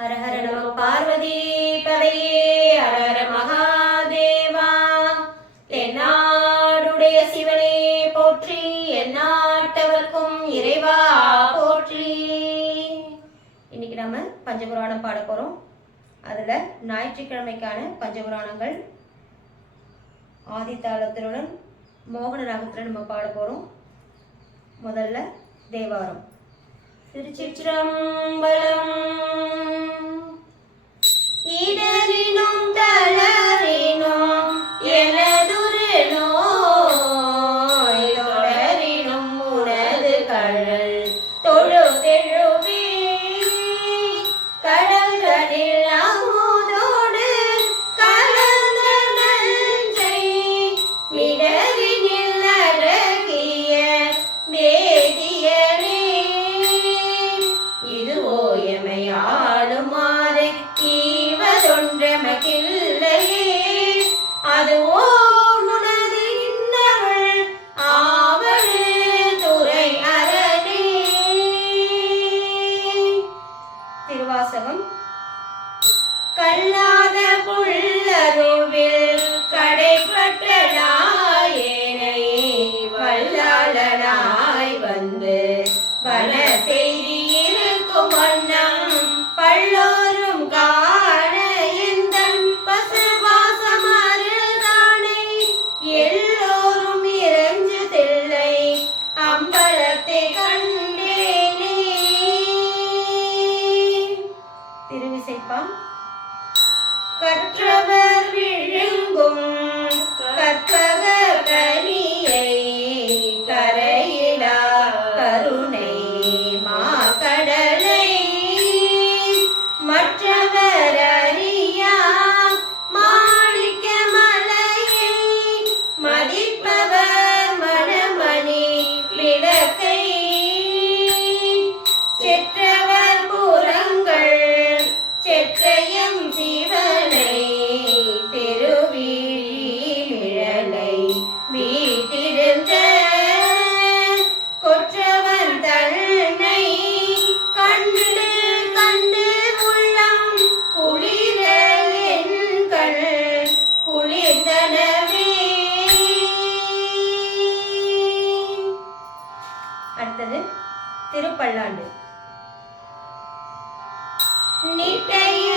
ஹர ஹர நம பார்வதி பதையே ஹர ஹர மகாதேவா. தென்னாடுடைய சிவனே போற்றி, எந்நாட்டவர்க்கும் இறைவா போற்றி. இன்னைக்கு நம்ம பஞ்சபுராணம் பாட போறோம். அதுல ஞாயிற்றுக்கிழமைக்கான பஞ்சபுராணங்கள் ஆதித்தாளத்துடன் மோகன ராகத்துல நம்ம பாட போறோம். முதல்ல தேவாரம். திருச்சிற்றம்பலம். இடரினும் தளரினும் எனதுரு நோய் தொடரினும் உனது கழல் தொழுதெழுவே கடல்களில் அமுதோடு கலந்த நஞ்சை மிடரினில் அழகிய வேதியரே இதுவோ எமையாளுமாறு ஈவதொன்றமக்கில்லையே அதுவோ உனது இன்னருள் ஆவடு துறை அரணே. திருவாசகம். கல்லாத புல்லருவில் கடைப்பட்ட நாயேனை வல்லாளனாய் வந்து வனத்தெய்தி இருக்கும் வண்ணம் பல்லோரும் காண எந்தன் பசுபாசமருதானை எல்லோரும் இறைஞ்சு தில்லை அம்பலத்தை கண்டேனே. திருவிசைப்பா. கற்றவர் விழுங்கும் கற்பக கனியை கரையிலா கருணை மாக்கடலை மற்றவர் அறியா மாணிக்க மலையை மதிப்பவர் மனமணி விளக்கை செற்றவர் புறங்கள் செற்றையும் சிவனை திருவிழலை வீட்டிருந்த கொற்றவன் தன்னை கண்டு கண்டு உள்ளம் குளிர எண்கள் குளிர்ந்தனவே. அடுத்தது திருப்பல்லாண்டு. நிட்டைய